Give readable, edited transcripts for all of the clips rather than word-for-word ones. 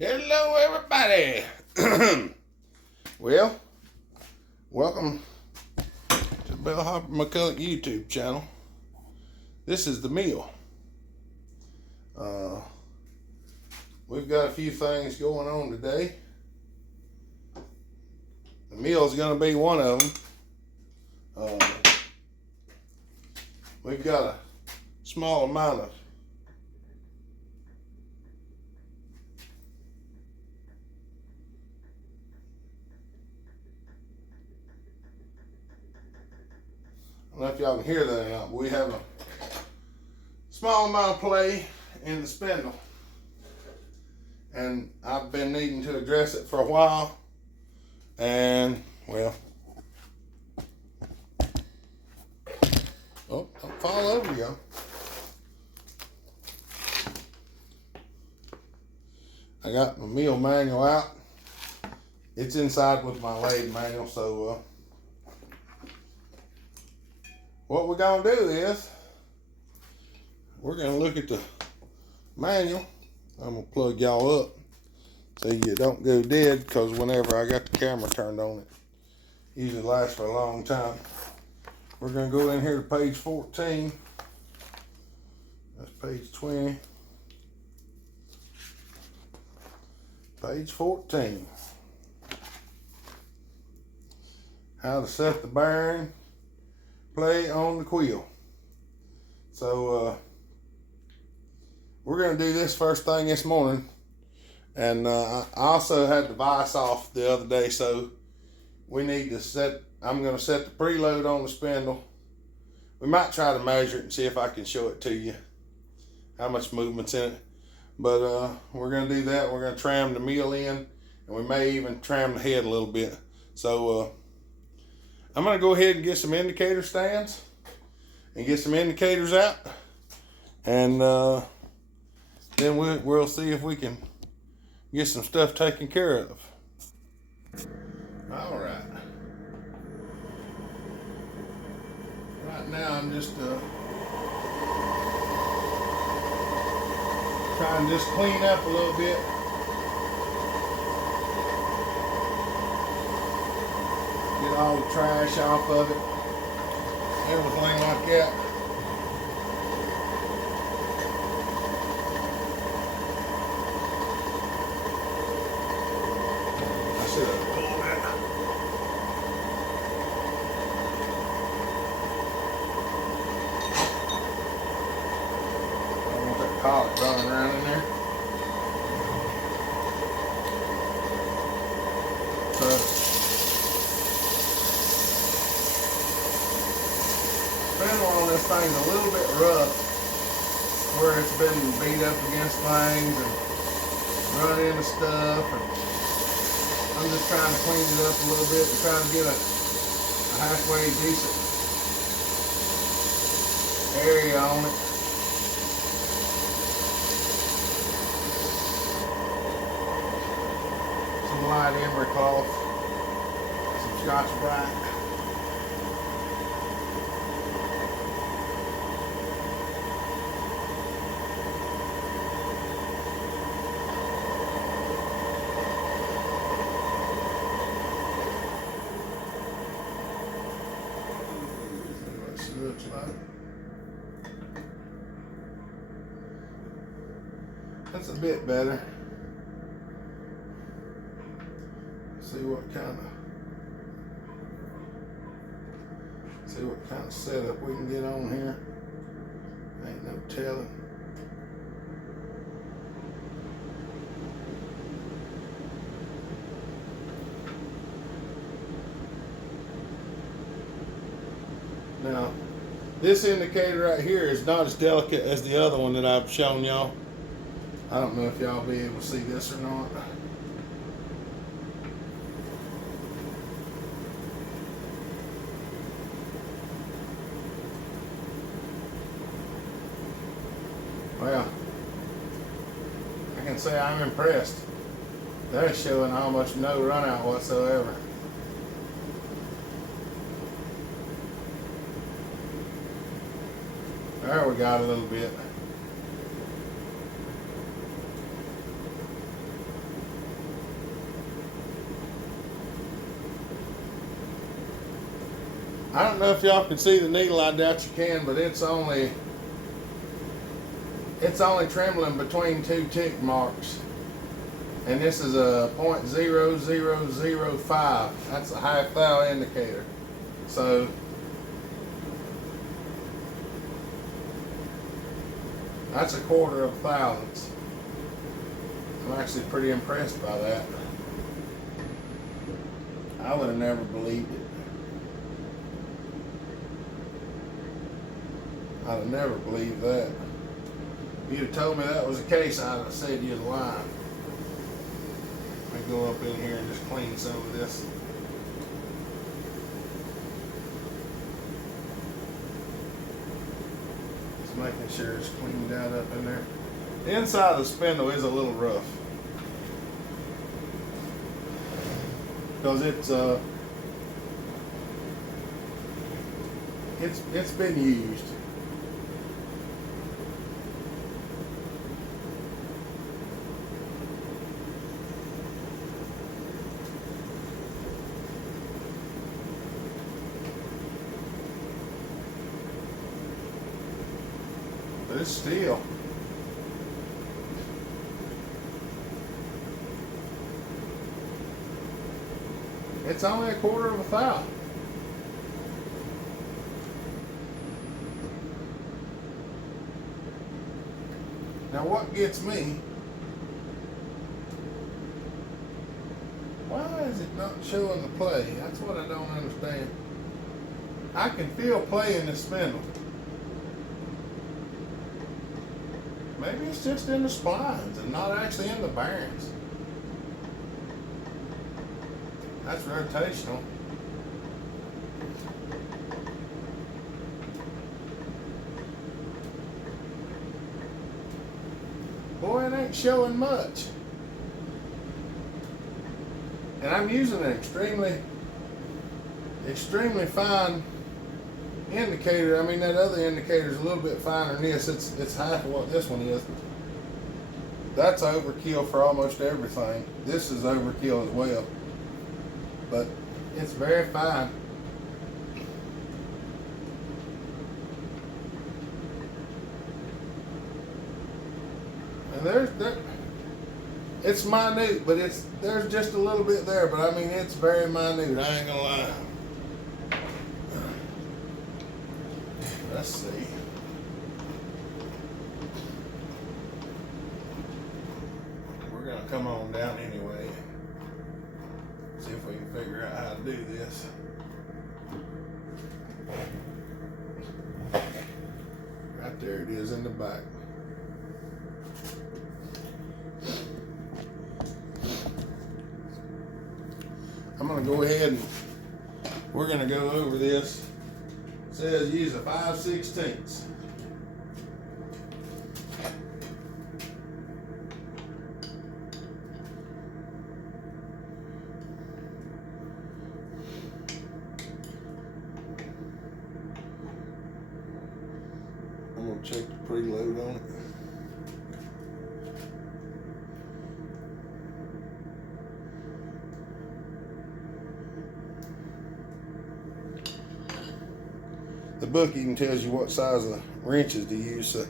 Hello, everybody. Well, welcome to Bellhopper McCulloch YouTube channel. This is the meal. We've got a few things going on today. The meal is going to be one of them. We've got a small amount of I don't know if y'all can hear that or not, but we have a small amount of play in the spindle. And I've been needing to address it for a while. And, well, oh, don't fall over, y'all. I got my meal manual out. It's inside with my lathe manual, so what we're gonna do is we're gonna look at the manual. I'm gonna plug y'all up so you don't go dead, because whenever I got the camera turned on, it usually lasts for a long time. We're gonna go in here to page 14. That's page 20. Page 14. How to set the bearing play on the quill. So we're going to do this first thing this morning. And I also had the vise off the other day, so we need to set, I'm going to set the preload on the spindle. We might try to measure it and see if I can show it to you, how much movement's in it. But we're going to do that. We're going to tram the meal in, and we may even tram the head a little bit. So I'm going to go ahead and get some indicator stands and get some indicators out, and then we'll see if we can get some stuff taken care of. All right. Right now I'm just trying to just clean up a little bit. Get all the trash off of it, everything like that. I should have pulled that. I don't want that collet running around in there. Spindle on this thing's a little bit rough, where it's been beat up against things and run into stuff, and I'm just trying to clean it up a little bit and try to get a halfway decent area on it. Some light emery cloth, some Scotch-Brite. Looks like that's a bit better. See what kind of setup we can get on here. Ain't no telling. Now, this indicator right here is not as delicate as the other one that I've shown y'all. I don't know if y'all be able to see this or not. Well, I can say I'm impressed. They're showing almost no run out whatsoever. There we got a little bit. I don't know if y'all can see the needle. I doubt you can, but it's only trembling between two tick marks. And this is a 0.0005. That's a half thou indicator. So that's a quarter of a thousandth. I'm actually pretty impressed by that. I would have never believed it. I'd have never believed that. If you'd have told me that was the case, I'd have said you're lying. Let me go up in here and just clean some of this. Just making sure it's cleaned out up in there. The inside of the spindle is a little rough. Because it's been used. But it's steel. It's only a quarter of a thou. Now what gets me, why is it not showing the play? That's what I don't understand. I can feel play in the spindle. Maybe it's just in the splines and not actually in the bearings. That's rotational. Boy, it ain't showing much. And I'm using an extremely fine indicator. I mean, that other indicator is a little bit finer than this. It's half of what this one is. That's overkill for almost everything. This is overkill as well. But it's very fine. And it's minute, but there's just a little bit there, but I mean it's very minute, I ain't gonna lie. Let's see. We're gonna come on down anyway. See if we can figure out how to do this. Right there it is in the back. I'm gonna go ahead and we're gonna go over this. It says use a 5/16. I'm gonna check the preload on it. The book even tells you what size of wrenches to use, so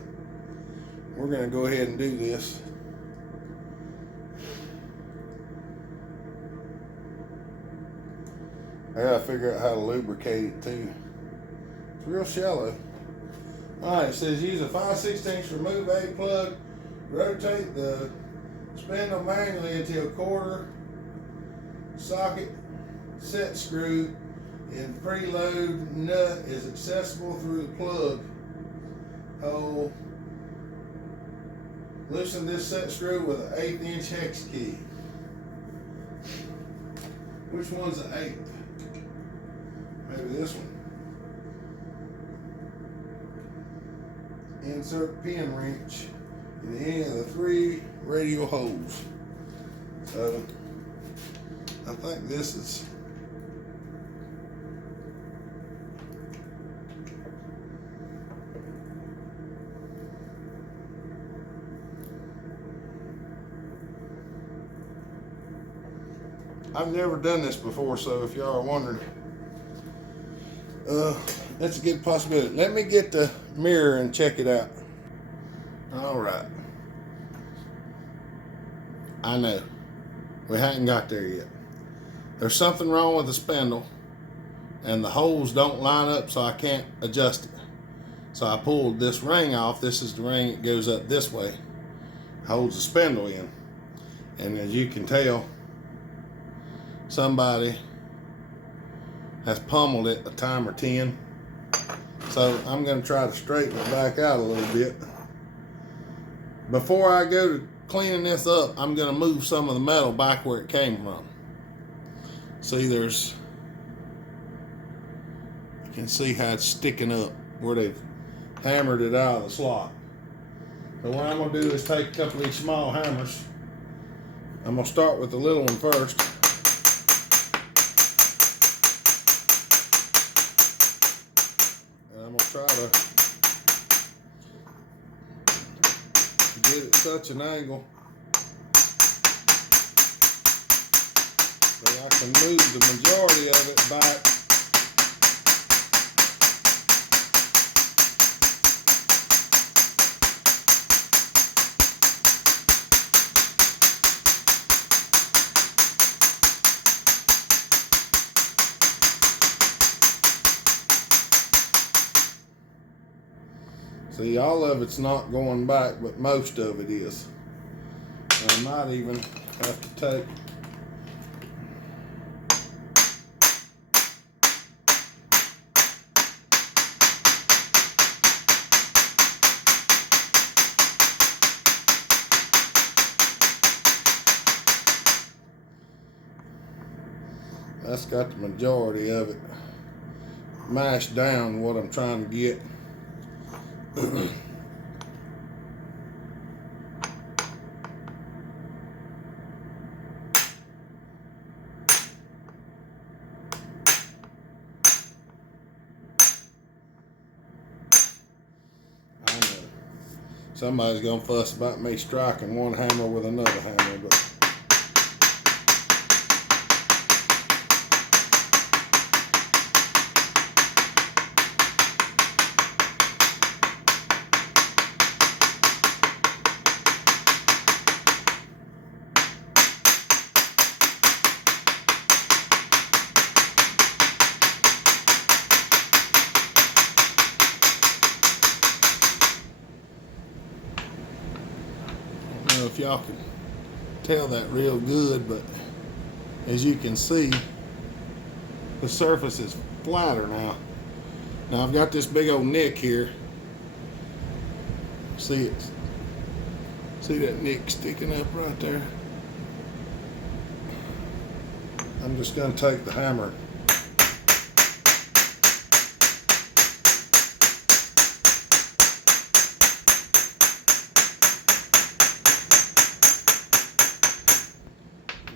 we're going to go ahead and do this. I got to figure out how to lubricate it too. It's real shallow. Alright, it says use a 5/16 remove A plug, rotate the spindle manually until quarter socket set screw and preload nut is accessible through the plug hole. Loosen this set screw with an 1/8 inch hex key. Which one's an 1/8? Maybe this one. Insert pin wrench in any of the 3 radial holes. So I think this is I've never done this before, so if y'all are wondering, That's a good possibility. Let me get the mirror and check it out. All right. I know. We hadn't got there yet. There's something wrong with the spindle, and the holes don't line up, so I can't adjust it. So I pulled this ring off. This is the ring that goes up this way. Holds the spindle in. And as you can tell, somebody has pummeled it a time or 10. So I'm going to try to straighten it back out a little bit. Before I go to cleaning this up, I'm going to move some of the metal back where it came from. See, you can see how it's sticking up where they've hammered it out of the slot. So what I'm going to do is take a couple of these small hammers. I'm going to start with the little one first. And I'm going to try to get it such an angle that I can move the majority of it back. See, all of it's not going back, but most of it is. I might even have to take that's got the majority of it mashed down what I'm trying to get. I know somebody's gonna fuss about me striking one hammer with another hammer, but I don't know if y'all can tell that real good, but as you can see, the surface is flatter now. Now I've got this big old nick here. See it? See that nick sticking up right there? I'm just going to take the hammer.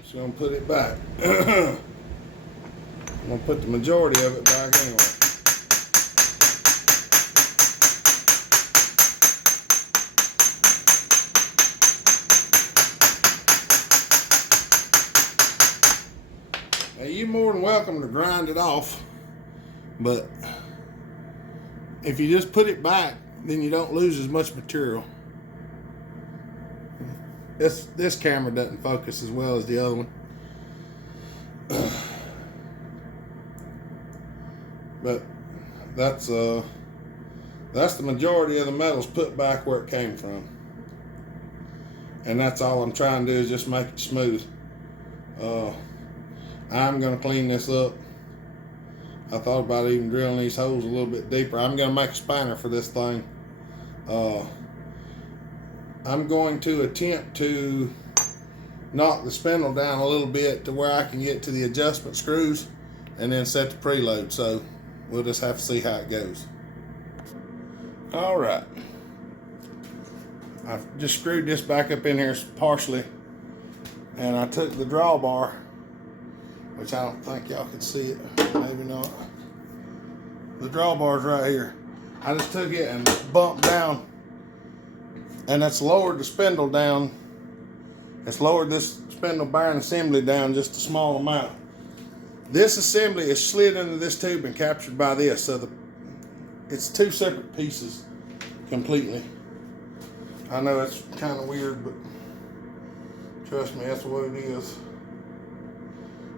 Just going to put it back. I'm going to put the majority of it back anyway. Now, you're more than welcome to grind it off, but if you just put it back, then you don't lose as much material. This camera doesn't focus as well as the other one. But that's the majority of the metals put back where it came from. And that's all I'm trying to do is just make it smooth. I'm going to clean this up. I thought about even drilling these holes a little bit deeper. I'm going to make a spanner for this thing. I'm going to attempt to knock the spindle down a little bit to where I can get to the adjustment screws and then set the preload. So we'll just have to see how it goes. All right. I've just screwed this back up in here partially, and I took the drawbar, which I don't think y'all can see it, maybe not. The drawbar's right here. I just took it and bumped down, and that's lowered the spindle down. It's lowered this spindle bearing assembly down just a small amount. This assembly is slid into this tube and captured by this, so it's two separate pieces completely. I know it's kind of weird, but trust me, that's what it is.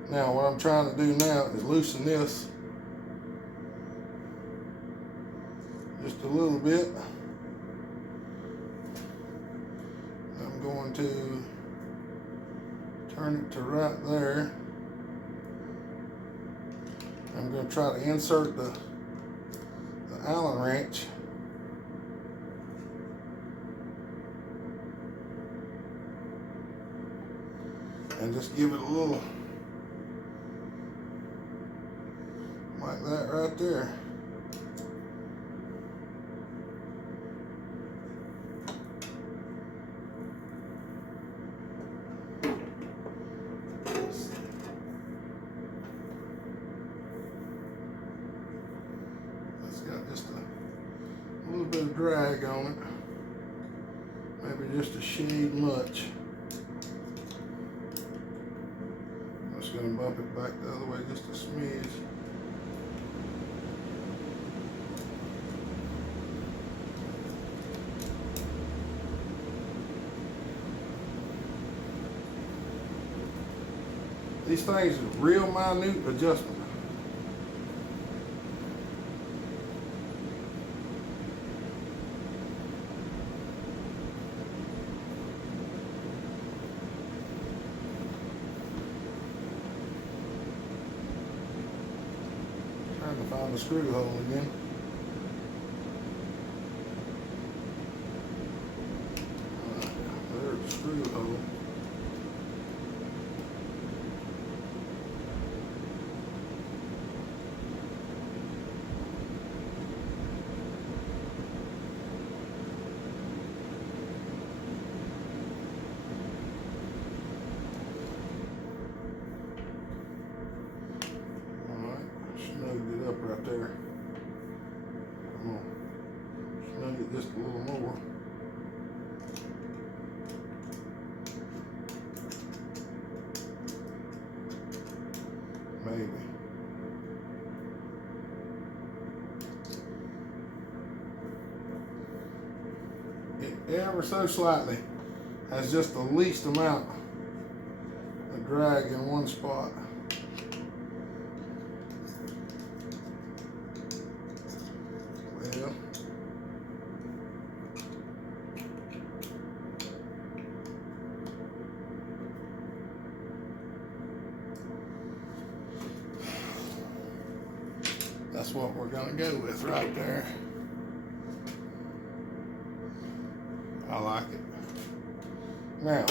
Now, what I'm trying to do now is loosen this just a little bit. I'm going to turn it to right there. I'm going to try to insert the Allen wrench. And just give it a little, like that right there. It's got just a little bit of drag on it. Maybe just a shade much. Going to bump it back the other way just a smidge. These things are real minute adjustment. Trying to find the screw hole again. There's the screw hole. Right there. I'm gonna snug it just a little more. Maybe. It ever so slightly has just the least amount of drag in one spot. That's what we're going to go with right there. I like it. Now,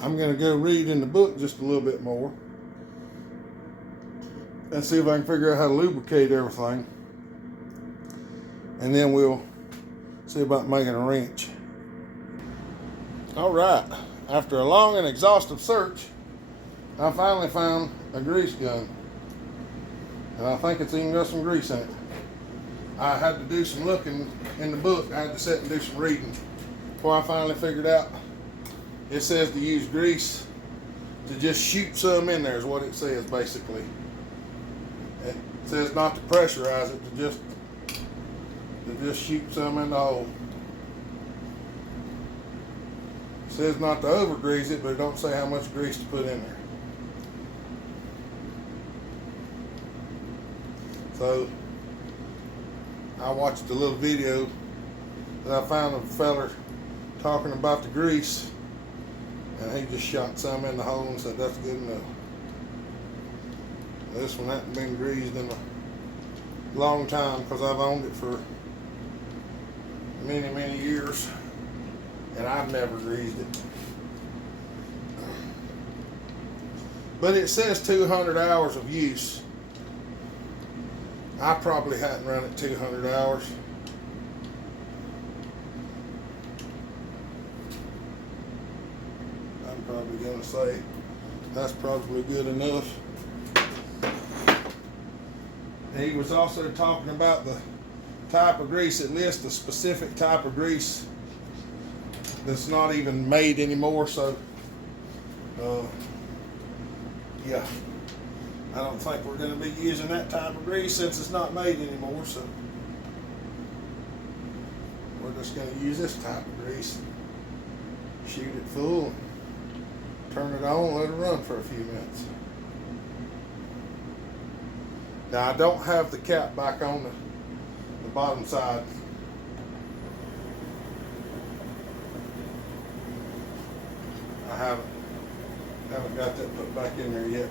I'm going to go read in the book just a little bit more and see if I can figure out how to lubricate everything. And then we'll see about making a wrench. All right, after a long and exhaustive search, I finally found a grease gun. And I think it's even got some grease in it. I had to do some looking in the book. I had to sit and do some reading before I finally figured out. It says to use grease to just shoot some in there is what it says basically. It says not to pressurize it, to just shoot some in the hole. It says not to over grease it, but it don't say how much grease to put in there. So I watched a little video that I found of a feller talking about the grease, and he just shot some in the hole and said that's good enough. This one hasn't been greased in a long time because I've owned it for many years and I've never greased it. But it says 200 hours of use. I probably hadn't run it 200 hours. I'm probably gonna say that's probably good enough. He was also talking about the type of grease. It lists a specific type of grease that's not even made anymore, so yeah, I don't think we're going to be using that type of grease since it's not made anymore, so we're just going to use this type of grease. Shoot it full, turn it on, let it run for a few minutes. Now I don't have the cap back on the bottom side. I haven't got that put back in there yet.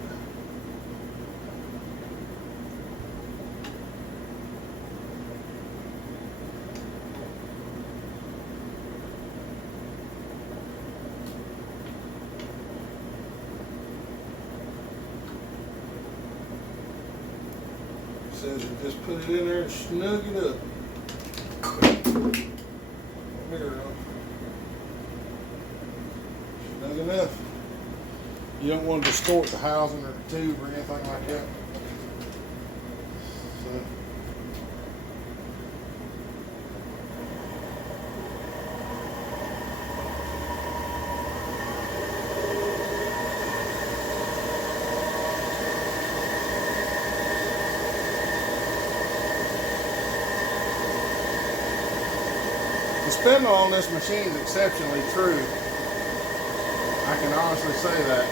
Says you just put it in there and snug it up. There we go. Snug enough. You don't want to distort the housing or the tube or anything like that. So, the spindle on this machine is exceptionally true. I can honestly say that.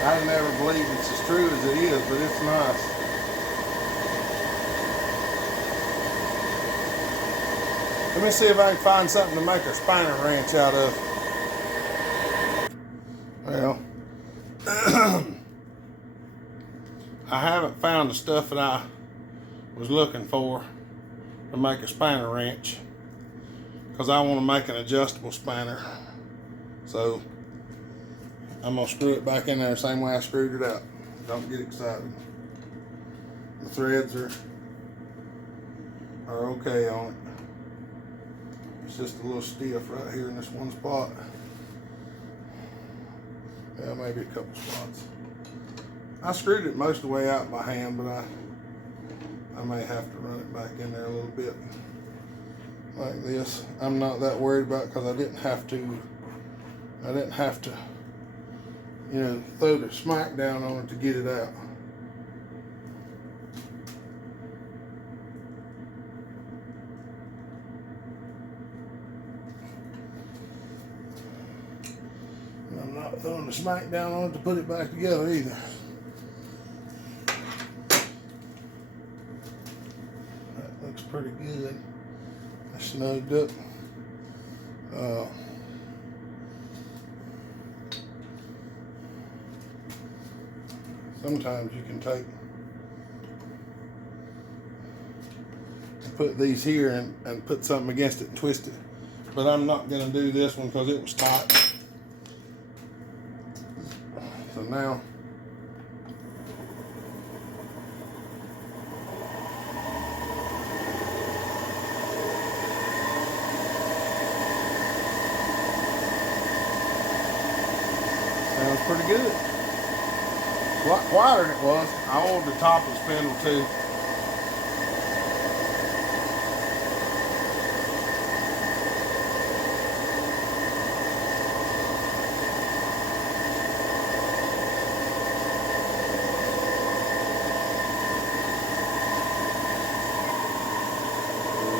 I never believed it's as true as it is, but it's nice. Let me see if I can find something to make a spinner wrench out of. Well, I haven't found the stuff that I was looking for to make a spanner wrench, because I want to make an adjustable spanner. So I'm going to screw it back in there the same way I screwed it out. Don't get excited. The threads are okay on it. It's just a little stiff right here in this one spot. Yeah, maybe a couple spots. I screwed it most of the way out by hand, but I may have to run it back in there a little bit like this. I'm not that worried about it because I didn't have to, you know, throw the smack down on it to get it out. And I'm not throwing the smack down on it to put it back together either. That looks pretty good. I snugged up. Sometimes you can put these here and put something against it and twist it. But I'm not going to do this one because it was tight. So now, sounds pretty good. A lot quieter than it was. I oiled the top of the spindle too.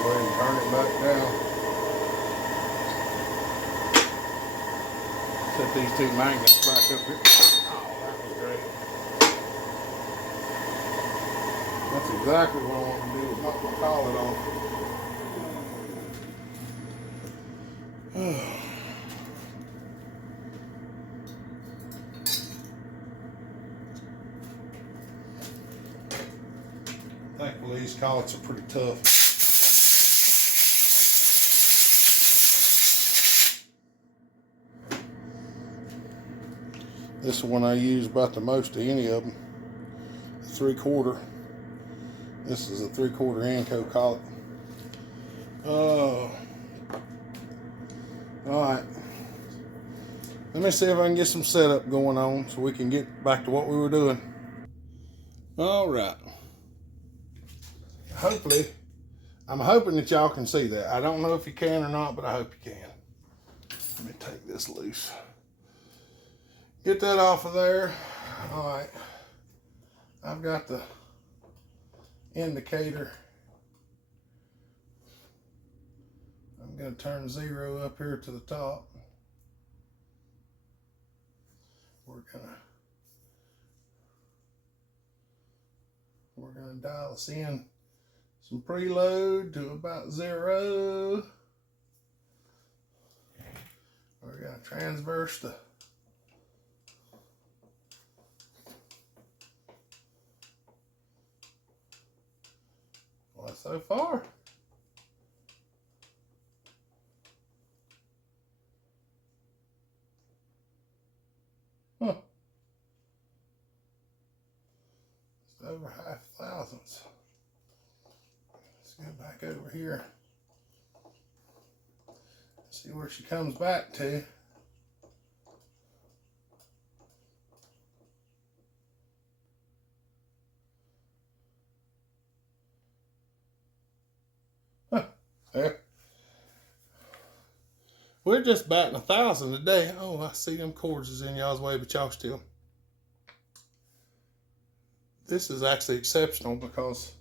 Go ahead and turn it back down. Set these two magnets back up here. That's exactly what I want to do with my collet on. Thankfully, these collets are pretty tough. This is the one I use about the most of any of them. 3/4. This is a 3/4 Anco collet. Alright. Let me see if I can get some setup going on so we can get back to what we were doing. Alright. hopefully, I'm hoping that y'all can see that. I don't know if you can or not, but I hope you can. Let me take this loose. Get that off of there. All right. I've got the indicator. I'm going to turn 0 up here to the top. We're gonna dial us in some preload to about 0. We're gonna transverse the so far. Huh. It's over 0.5 thousandths. Let's go back over here. See where she comes back to. Huh. There. We're just batting 1,000 today. Oh, I see them cords is in y'all's way, but y'all still. This is actually exceptional because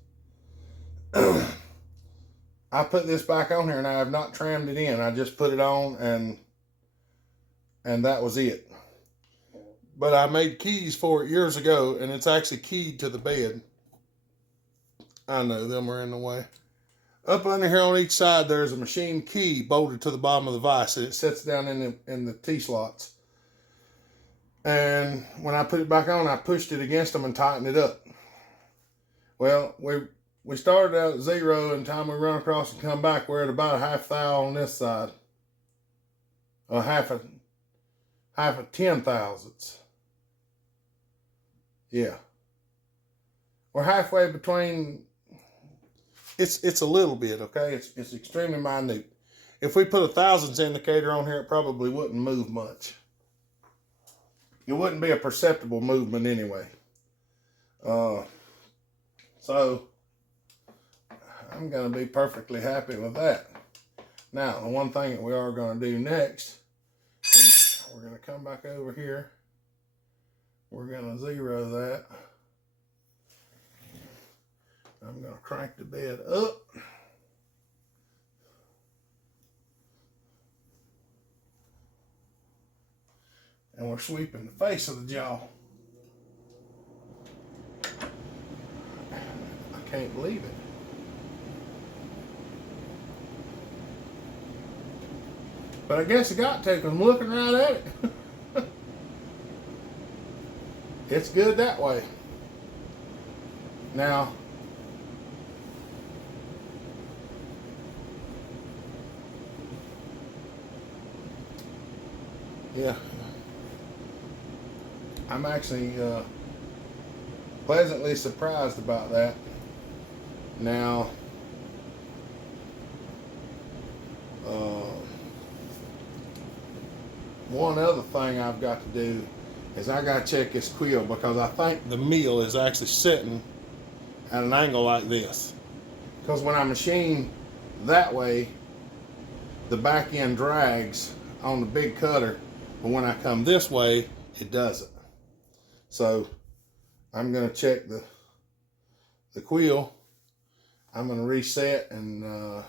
I put this back on here and I have not trammed it in. I just put it on and that was it. But I made keys for it years ago and it's actually keyed to the bed. I know them are in the way. Up under here on each side, there's a machine key bolted to the bottom of the vise. And it sits down in the T-slots. And when I put it back on, I pushed it against them and tightened it up. Well, we started out at 0, and time we run across and come back, we're at about 0.5 thou on this side. Or half a 10 thousandths. Yeah. We're halfway between. It's a little bit, okay? It's extremely minute. If we put a thousandths indicator on here, it probably wouldn't move much. It wouldn't be a perceptible movement anyway. So I'm going to be perfectly happy with that. Now, the one thing that we are going to do next, we're going to come back over here. We're going to 0 that. I'm going to crank the bed up. And we're sweeping the face of the jaw. I can't believe it. But I guess I got to, because I'm looking right at it. It's good that way. Now, yeah, I'm actually pleasantly surprised about that. Now, one other thing I've got to do is I got to check this quill, because I think the mill is actually sitting at an angle like this. Because when I machine that way, the back end drags on the big cutter, but when I come this way, it doesn't. So I'm going to check the quill. I'm going to reset and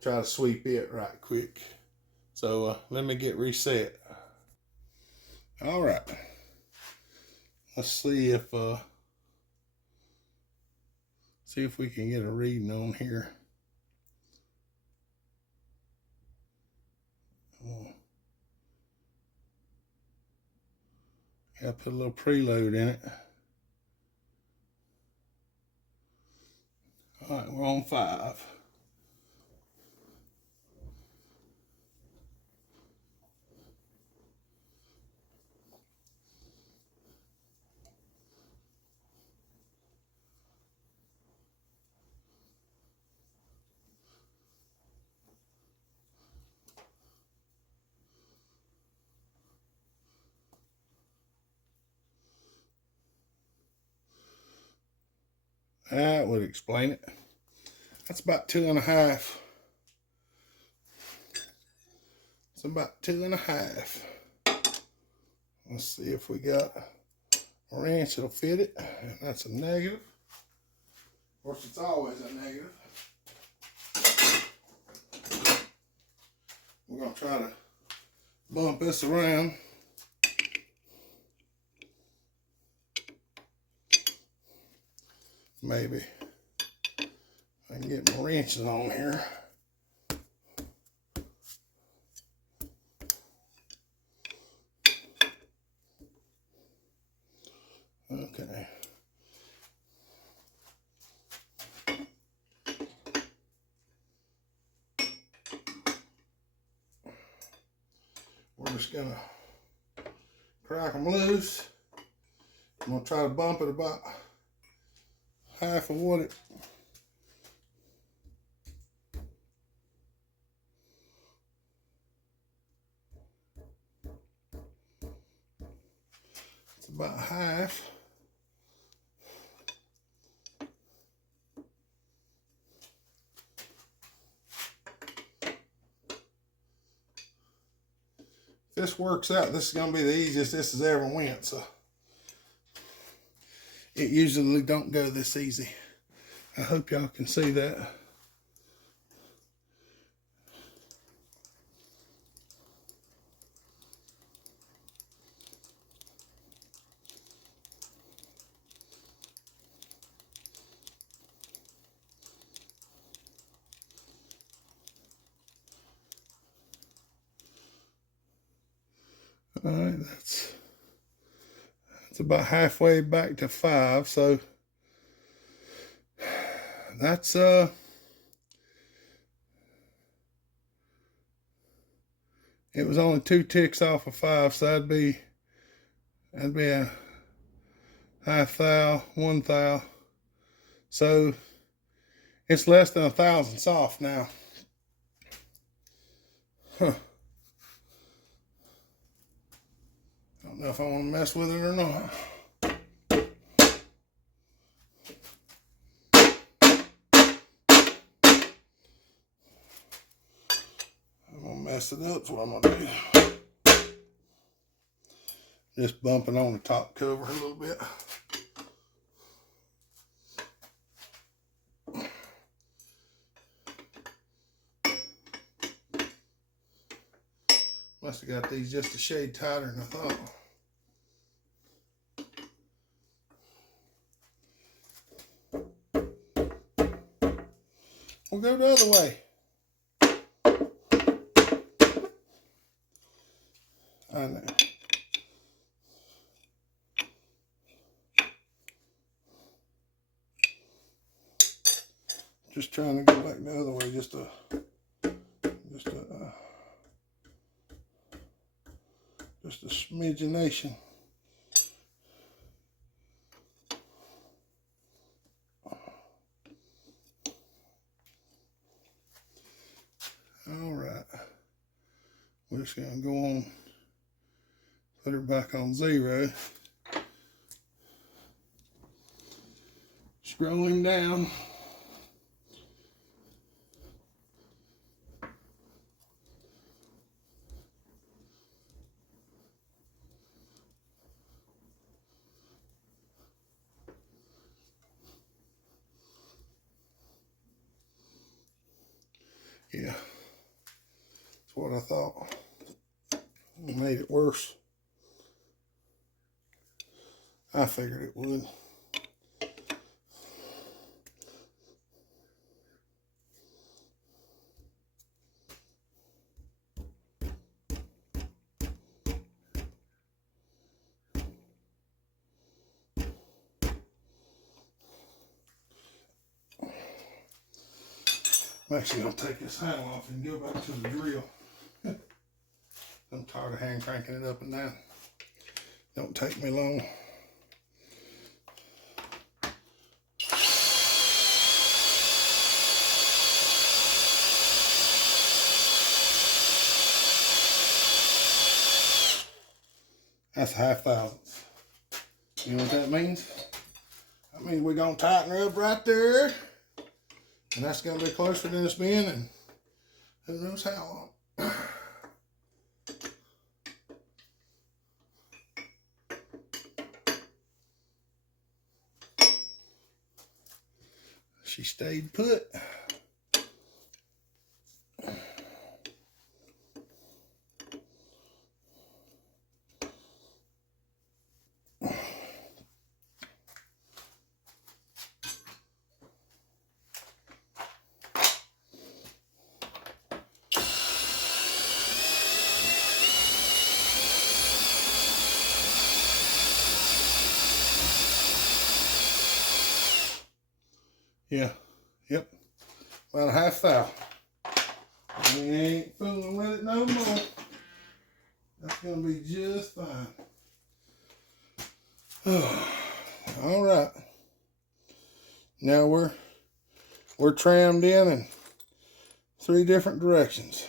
try to sweep it right quick. So let me get reset. All right. Let's see if we can get a reading on here. Got to put a little preload in it. All right, we're on 5. That would explain it. That's about 2.5. It's about 2.5. Let's see if we got a wrench that'll fit it. That's a negative. Of course, it's always a negative. We're going to try to bump this around. Maybe I can get my wrenches on here. Okay. We're just gonna crack them loose. I'm gonna try to bump it about half of what it it's about half. If this works out, this is gonna be the easiest this has ever went, so it usually don't go this easy. I hope y'all can see that. All right, that's about halfway back to 5, so that's it was only 2 ticks off of 5, so that'd be a half thou, 1 thou. So it's less than 1,000 off now. Huh. I don't know if I want to mess with it or not. I'm gonna mess it up, so I'm gonna do. Just bumping on the top cover a little bit. Must have got these just a shade tighter than I thought. We'll go the other way. I know. Just trying to go back the other way, just a smidgenation. All right, we're just gonna go on, put her back on 0. Scrolling down. Yeah, that's what I thought. It made it worse. I figured it would. I'm actually going to take this handle off and go back to the drill. I'm tired of hand cranking it up and down. Don't take me long. That's a half thousandth. You know what that means? I mean, we're gonna tighten her up right there. And that's gonna be closer than it's been, and who knows how long. She stayed put. Yeah, yep, about a half thou. We ain't fooling with it no more. That's gonna be just fine. All right. Now we're trammed in 3 different directions.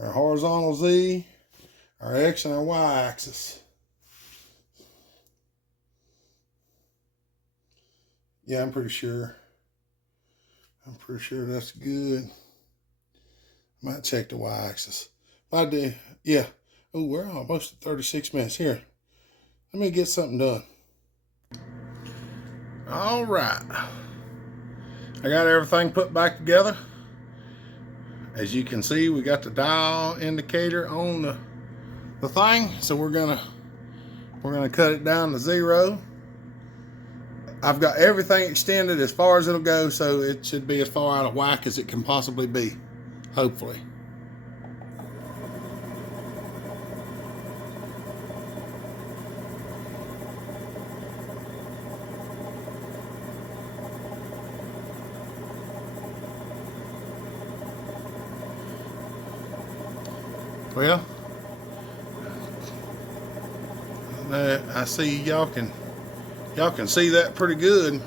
Our horizontal Z, our X, and our Y axis. Yeah, I'm pretty sure that's good. Might check the Y axis. If I do, yeah. Oh, we're almost at 36 minutes. Here, let me get something done. All right. I got everything put back together. As you can see, we got the dial indicator on the thing. So we're gonna cut it down to 0. I've got everything extended as far as it'll go, so it should be as far out of whack as it can possibly be, hopefully. Well, I see y'all can see that pretty good.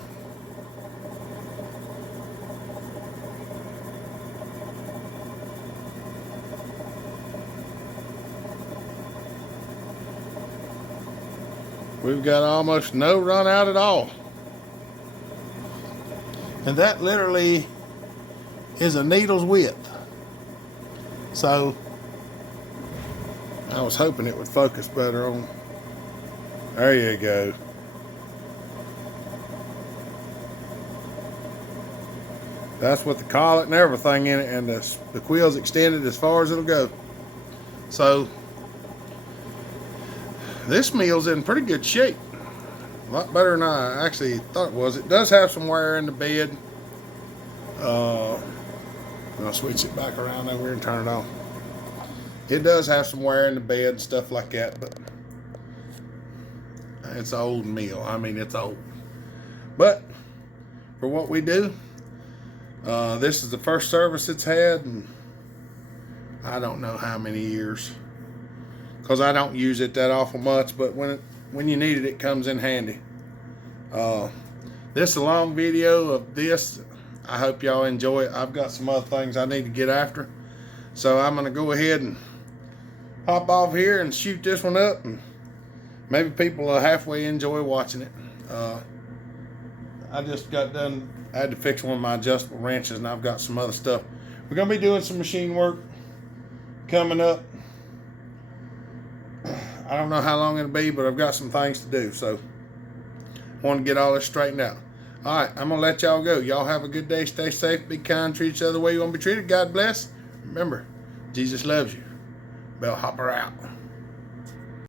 We've got almost no run out at all. And that literally is a needle's width. So I was hoping it would focus better on. There you go. That's with the collet and everything in it, and the quill's extended as far as it'll go. So this mill's in pretty good shape. A lot better than I actually thought it was. It does have some wear in the bed. I'll switch it back around over here and turn it on. It does have some wear in the bed and stuff like that, but it's an old mill. I mean, it's old. But for what we do, this is the first service it's had in I don't know how many years, because I don't use it that awful much, but when you need it, it comes in handy. This is a long video of this. I hope y'all enjoy it. I've got some other things I need to get after, so I'm going to go ahead and hop off here and shoot this one up, and maybe people will halfway enjoy watching it. I just got done. I had to fix one of my adjustable wrenches, and I've got some other stuff. We're going to be doing some machine work coming up. I don't know how long it'll be, but I've got some things to do, so I want to get all this straightened out. All right, I'm going to let y'all go. Y'all have a good day. Stay safe. Be kind. Treat each other the way you want to be treated. God bless. Remember, Jesus loves you. Bellhopper out.